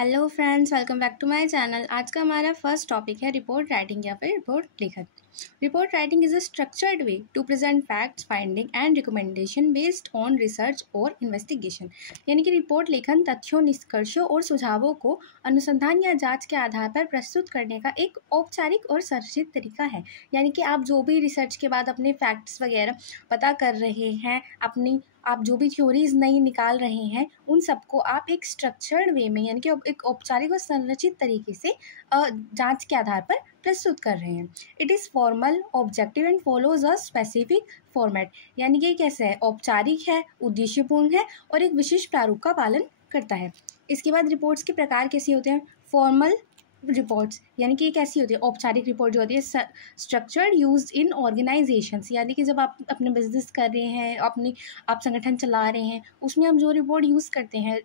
Hello friends, welcome back to my channel. आज का हमारा फर्स्ट टॉपिक है रिपोर्ट राइटिंग या फिर रिपोर्ट लेखन। Report writing is a structured way to present facts, finding and recommendation based on research और investigation. यानी कि रिपोर्ट लेखन तथ्यों, निष्कर्षों और सुझावों को अनुसंधान या जांच के आधार पर प्रस्तुत करने का एक औपचारिक और संरचित तरीका है। यानी कि आप जो भी रिसर्च के बाद अपने फैक्ट्स वगैरह पता कर रहे हैं, आप जो भी थ्योरीज नई निकाल रहे हैं, उन सबको आप एक स्ट्रक्चर्ड वे में यानी कि एक औपचारिक और संरचित तरीके से जांच के आधार पर प्रस्तुत कर रहे हैं। It is formal, objective and follows a specific format. यानी कि कैसे है, औपचारिक है, उद्देश्यपूर्ण है और एक विशेष प्रारूप का पालन करता है। इसके बाद रिपोर्ट्स के प्रकार कैसे होते हैं? फॉर्मल रिपोर्ट्स यानी कि कैसी होती है? औपचारिक रिपोर्ट जो होती है स्ट्रक्चर्ड यूज्ड इन ऑर्गेनाइजेशंस। यानी कि जब आप अपने बिजनेस कर रहे हैं, आप संगठन चला रहे हैं, उसमें हम जो रिपोर्ट यूज़ करते हैं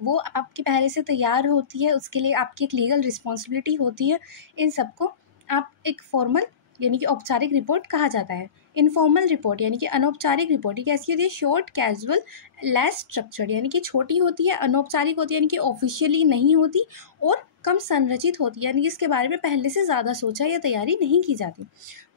वो आपकी पहले से तैयार होती है, उसके लिए आपकी एक लीगल रिस्पॉन्सिबिलिटी होती है। इन सबको आप एक फॉर्मल यानी कि औपचारिक रिपोर्ट कहा जाता है। इनफॉर्मल रिपोर्ट यानी कि अनौपचारिक रिपोर्ट, ये कैसी होती है? शॉर्ट, कैजुअल, लेस स्ट्रक्चर्ड, यानी कि छोटी होती है, अनौपचारिक होती है, यानी कि ऑफिशियली नहीं होती और कम संरचित होती है, यानी कि इसके बारे में पहले से ज़्यादा सोचा या तैयारी नहीं की जाती।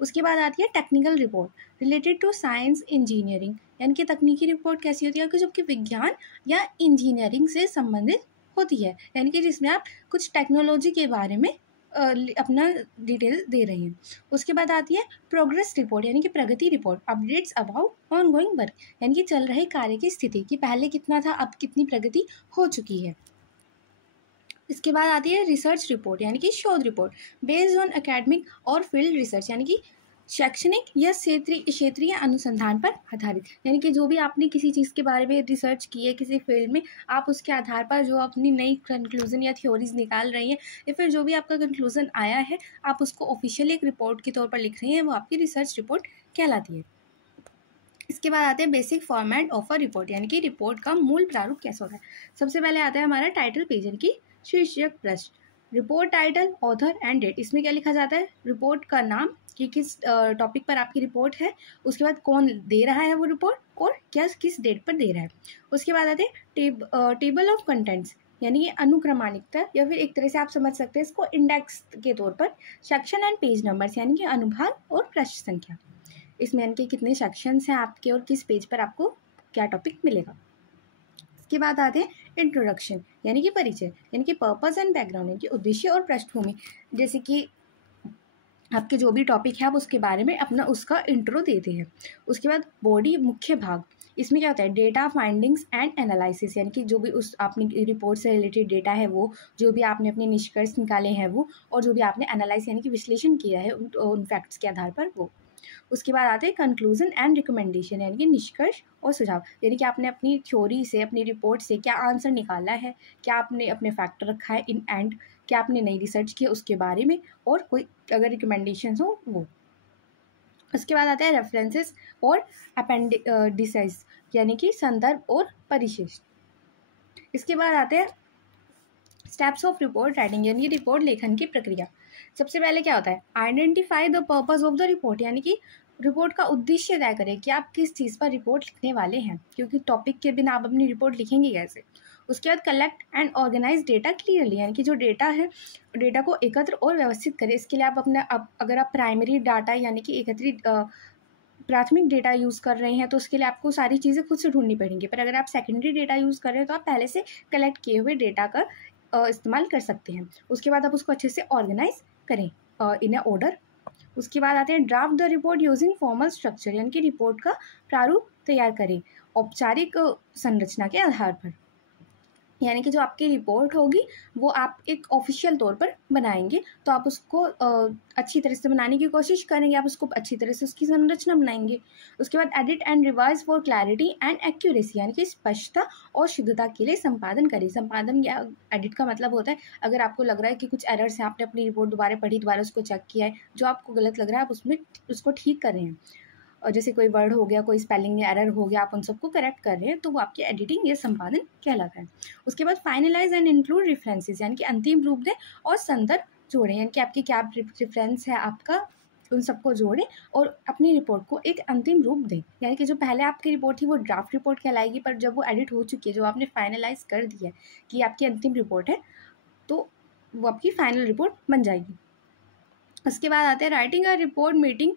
उसके बाद आती है technical report related to science, engineering. यानी कि तकनीकी रिपोर्ट कैसी होती है? कि जो कि विज्ञान या इंजीनियरिंग से संबंधित होती है, यानी कि जिसमें आप कुछ टेक्नोलॉजी के बारे में अपना डिटेल दे रहे हैं। उसके बाद आती है प्रोग्रेस रिपोर्ट यानी कि प्रगति report, updates about ongoing work, यानी कि चल रहे कार्य की स्थिति, कि पहले कितना था, अब कितनी प्रगति हो चुकी है। इसके बाद आती है रिसर्च रिपोर्ट यानी कि शोध रिपोर्ट, बेस्ड ऑन एकेडमिक और फील्ड रिसर्च, यानी कि शैक्षणिक या क्षेत्रीय अनुसंधान पर आधारित। यानी कि जो भी आपने किसी चीज़ के बारे में रिसर्च की है किसी फील्ड में, आप उसके आधार पर जो अपनी नई कंक्लूजन या थ्योरीज निकाल रही हैं, या फिर जो भी आपका कंक्लूजन आया है, आप उसको ऑफिशियली एक रिपोर्ट के तौर पर लिख रही हैं, वो आपकी रिसर्च रिपोर्ट कहलाती है। इसके बाद आते हैं basic format of a report, यानी कि रिपोर्ट का मूल प्रारूप कैसा होता है। सबसे पहले आता है हमारा टाइटल पेज, यानी कि शीर्षक पृष्ठ, report title, author and date. इसमें क्या लिखा जाता है? रिपोर्ट का नाम, कि किस टॉपिक पर आपकी रिपोर्ट है, उसके बाद कौन दे रहा है वो रिपोर्ट और क्या किस डेट पर दे रहा है। उसके बाद आते हैं टेबल ऑफ कंटेंट्स, यानी कि अनुक्रमानिकता, या फिर एक तरह से आप समझ सकते हैं इसको इंडेक्स के तौर पर। सेक्शन एंड पेज नंबर्स, यानी कि अनुभाग और पृष्ठ संख्या। इसमें यानी कि कितने सेक्शंस हैं आपके और किस पेज पर आपको क्या टॉपिक मिलेगा। इसके बाद आते हैं इंट्रोडक्शन यानी कि परिचय, यानी कि पर्पस एंड बैकग्राउंड, यानी कि उद्देश्य और पृष्ठभूमि। जैसे कि आपके जो भी टॉपिक है आप उसके बारे में अपना उसका इंट्रो देते हैं। उसके बाद बॉडी, मुख्य भाग, इसमें क्या होता है? डेटा, फाइंडिंग्स एंड एनालिसिस, यानी कि जो भी उस आपने रिपोर्ट से रिलेटेड डेटा है वो, जो भी आपने अपने निष्कर्ष निकाले हैं वो, और जो भी आपने एनालाइज यानी कि विश्लेषण किया है उन फैक्ट्स के आधार पर वो। उसके बाद आते हैं कंक्लूजन एंड रिकमेंडेशन, यानी कि निष्कर्ष और सुझाव, यानी कि आपने अपनी थ्योरी से, अपनी रिपोर्ट से क्या आंसर निकाला है, क्या आपने अपने फैक्टर रखा है इन एंड, क्या आपने नई रिसर्च की उसके बारे में, और कोई अगर रिकमेंडेशन हो वो। उसके बाद आते हैं रेफरेंसेस और अपेंडिसाइज, यानी कि संदर्भ और परिशिष्ट। इसके बाद आते हैं स्टेप्स ऑफ रिपोर्ट राइटिंग, यानी रिपोर्ट लेखन की प्रक्रिया। सबसे पहले क्या होता है? Identify the purpose of the report, यानी कि रिपोर्ट का उद्देश्य तय करें कि आप किस चीज़ पर रिपोर्ट लिखने वाले हैं, क्योंकि टॉपिक के बिना आप अपनी रिपोर्ट लिखेंगे कैसे। उसके बाद collect and organise data clearly, यानी कि जो डेटा है, डेटा को एकत्र और व्यवस्थित करें। इसके लिए अगर आप प्राइमरी डाटा यानी कि एकत्रित प्राथमिक डेटा यूज़ कर रहे हैं तो उसके लिए आपको सारी चीज़ें खुद से ढूंढनी पड़ेंगी, पर अगर आप सेकेंडरी डेटा यूज़ कर रहे हैं तो आप पहले से कलेक्ट किए हुए डेटा का इस्तेमाल कर सकते हैं। उसके बाद आप उसको अच्छे से ऑर्गेनाइज करें इन अ ऑर्डर। उसके बाद आते हैं draft the report using formal structure, यानी कि रिपोर्ट का प्रारूप तैयार करें औपचारिक संरचना के आधार पर। यानी कि जो आपकी रिपोर्ट होगी वो आप एक ऑफिशियल तौर पर बनाएंगे, तो आप उसको अच्छी तरह से बनाने की कोशिश करेंगे, आप उसको अच्छी तरह से उसकी संरचना बनाएंगे। उसके बाद edit and revise for clarity and accuracy, यानी कि स्पष्टता और शुद्धता के लिए संपादन करें। संपादन या एडिट का मतलब होता है अगर आपको लग रहा है कि कुछ एरर्स हैं, आपने अपनी रिपोर्ट दोबारा पढ़ी, दोबारा उसको चेक किया है, जो आपको गलत लग रहा है आप उसमें उसको ठीक कर रहे हैं, और जैसे कोई वर्ड हो गया, कोई स्पेलिंग एरर हो गया, आप उन सबको करेक्ट कर रहे हैं, तो वो आपकी एडिटिंग या संपादन कहलाता है। उसके बाद फाइनलाइज एंड इंक्लूड रेफरेंसेस, यानी कि अंतिम रूप दें और संदर्भ जोड़ें, यानी कि आपकी क्या रेफरेंस है आपका, उन सबको जोड़ें और अपनी रिपोर्ट को एक अंतिम रूप दें। यानी कि जो पहले आपकी रिपोर्ट थी वो ड्राफ्ट रिपोर्ट कहलाएगी, पर जब वो एडिट हो चुकी है, जो आपने फाइनलाइज कर दिया है कि आपकी अंतिम रिपोर्ट है, वो आपकी फाइनल रिपोर्ट बन जाएगी। उसके बाद आते हैं writing a report meeting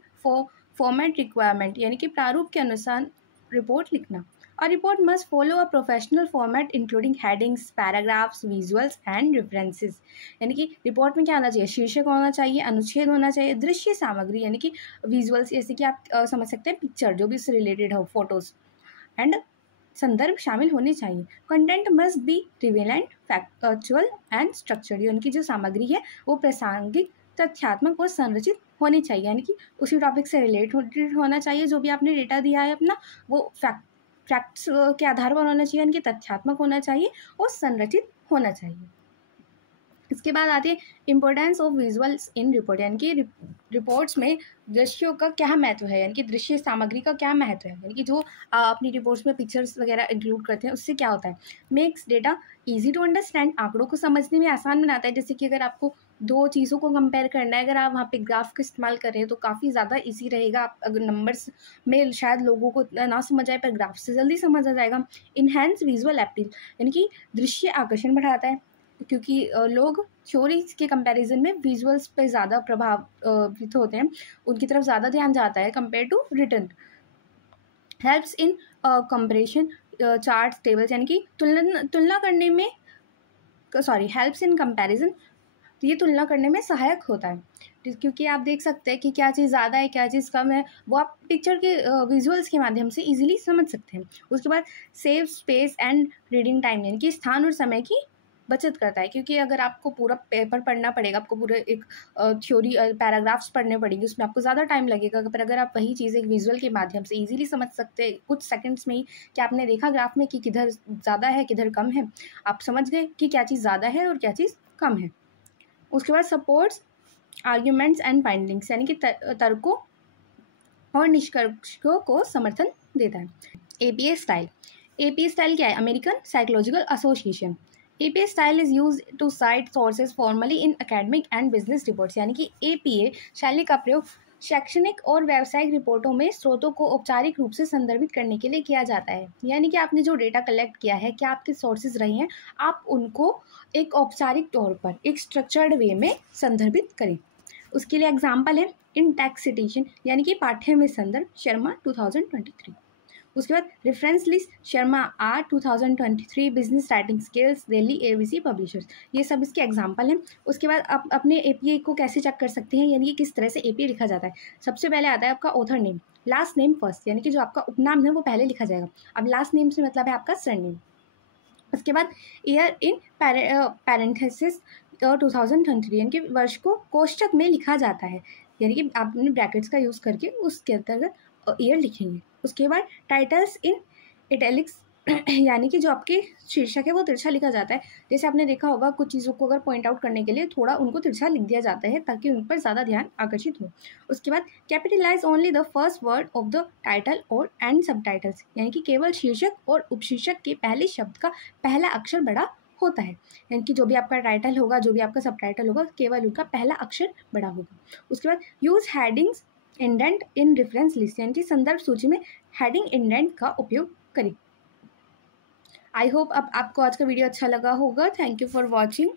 format requirement, यानी कि प्रारूप के अनुसार रिपोर्ट लिखना। A report must follow a professional format including headings, paragraphs, visuals and references। यानी कि रिपोर्ट में क्या होना चाहिए, शीर्षक होना चाहिए, अनुच्छेद होना चाहिए, दृश्य सामग्री यानी कि विजुअल्स, जैसे कि आप समझ सकते हैं पिक्चर जो भी इससे रिलेटेड हो, फोटोज एंड संदर्भ शामिल होने चाहिए। Content must be relevant, factual and structured, यानी कि जो सामग्री है वो प्रासंगिक, तथ्यात्मक और संरचित होनी चाहिए, यानी कि उसी टॉपिक से रिलेटेड होना चाहिए। जो भी आपने डेटा दिया है अपना, वो फैक्ट्स के आधार पर होना चाहिए, यानी कि तथ्यात्मक होना चाहिए और संरचित होना चाहिए। इसके बाद आती है importance of visuals in report, यानी कि रिपोर्ट्स में दृश्यों का क्या महत्व है, यानी कि दृश्य सामग्री का क्या महत्व है, यानी कि जो अपनी रिपोर्ट्स में पिक्चर्स वगैरह इंक्लूड करते हैं उससे क्या होता है, makes data easy to understand, आंकड़ों को समझने में आसान बनाता है। जैसे कि अगर आपको दो चीज़ों को कंपेयर करना है, अगर आप वहाँ पे ग्राफ का इस्तेमाल कर रहे हैं तो काफ़ी ज़्यादा ईजी रहेगा। आप अगर नंबर्स में शायद लोगों को ना समझ आए, पर ग्राफ से जल्दी समझ आ जाएगा। इनहेंस विजुअल अपील, यानी कि दृश्य आकर्षण बढ़ाता है, क्योंकि लोग थ्योरीज के कंपैरिजन में विजुअल्स पे ज़्यादा प्रभावित होते हैं, उनकी तरफ ज़्यादा ध्यान जाता है compare to written. Helps in comparison charts, tables, यानी कि तुलना करने में हेल्प्स इन कंपैरिजन, ये तुलना करने में सहायक होता है, क्योंकि आप देख सकते हैं कि क्या चीज़ ज़्यादा है क्या चीज़ कम है, वो आप पिक्चर के विजुअल्स के माध्यम से इजीली समझ सकते हैं। उसके बाद save space and reading time, यानी कि स्थान और समय की बचत करता है, क्योंकि अगर आपको पूरा पेपर पढ़ना पड़ेगा, आपको पूरे एक थ्योरी पैराग्राफ्स पढ़ने पड़ेंगे, उसमें आपको ज़्यादा टाइम लगेगा। पर अगर आप वही चीज़ एक विजुअल के माध्यम से इजीली समझ सकते हैं कुछ सेकंड्स में ही, कि आपने देखा ग्राफ में कि किधर ज़्यादा है किधर कम है, आप समझ गए कि क्या चीज़ ज़्यादा है और क्या चीज़ कम है। उसके बाद सपोर्ट्स आर्ग्यूमेंट्स एंड फाइंडिंग्स, यानी कि तर्कों और निष्कर्षों को समर्थन देता है। एपीए स्टाइल, एपीए स्टाइल क्या है, American psychological association. APA style is used to cite sources formally in academic and business reports, यानी कि APA शैली का प्रयोग शैक्षणिक और व्यावसायिक रिपोर्टों में स्रोतों को औपचारिक रूप से संदर्भित करने के लिए किया जाता है। यानी कि आपने जो डेटा कलेक्ट किया है, क्या आपके सोर्सेज रहे हैं, आप उनको एक औपचारिक तौर पर एक स्ट्रक्चर्ड वे में संदर्भित करें। उसके लिए एग्जाम्पल है इन टेक्स्ट सिटेशन, यानी कि पाठ्य में संदर्भ, शर्मा 2023। उसके बाद reference list, Sharma R 2023, business writing skills, Delhi ABC publishers, ये सब इसके एग्जाम्पल हैं। उसके बाद आप अपने APA को कैसे चेक कर सकते हैं, यानी कि किस तरह से APA लिखा जाता है। सबसे पहले आता है आपका author name, last name first, यानी कि जो आपका उपनाम है वो पहले लिखा जाएगा। अब लास्ट नेम से मतलब है आपका सरनेम। उसके बाद ईयर इन पैरेंथेसिस 2023, यानी कि वर्ष को कोष्ठक में लिखा जाता है, यानी कि आपने ब्रैकेट्स का यूज़ करके उसके अंतर्गत ईयर लिखेंगे। उसके बाद टाइटल्स इन इटैलिक्स, यानी कि जो आपके शीर्षक है वो तिरछा लिखा जाता है। जैसे आपने देखा होगा कुछ चीज़ों को अगर पॉइंट आउट करने के लिए थोड़ा उनको तिरछा लिख दिया जाता है ताकि उन पर ज़्यादा ध्यान आकर्षित हो। उसके बाद capitalise only the first word of the title और एंड सबटाइटल्स, यानी कि केवल शीर्षक और उपशीर्षक के पहले शब्द का पहला अक्षर बड़ा होता है, यानी कि जो भी आपका टाइटल होगा, जो भी आपका सबटाइटल होगा, केवल उनका पहला अक्षर बड़ा होगा। उसके बाद use headings indent in reference list, यानी कि संदर्भ सूची में हेडिंग इंडेंट का उपयोग करें। आई होप अब आपको आज का वीडियो अच्छा लगा होगा। Thank you for watching.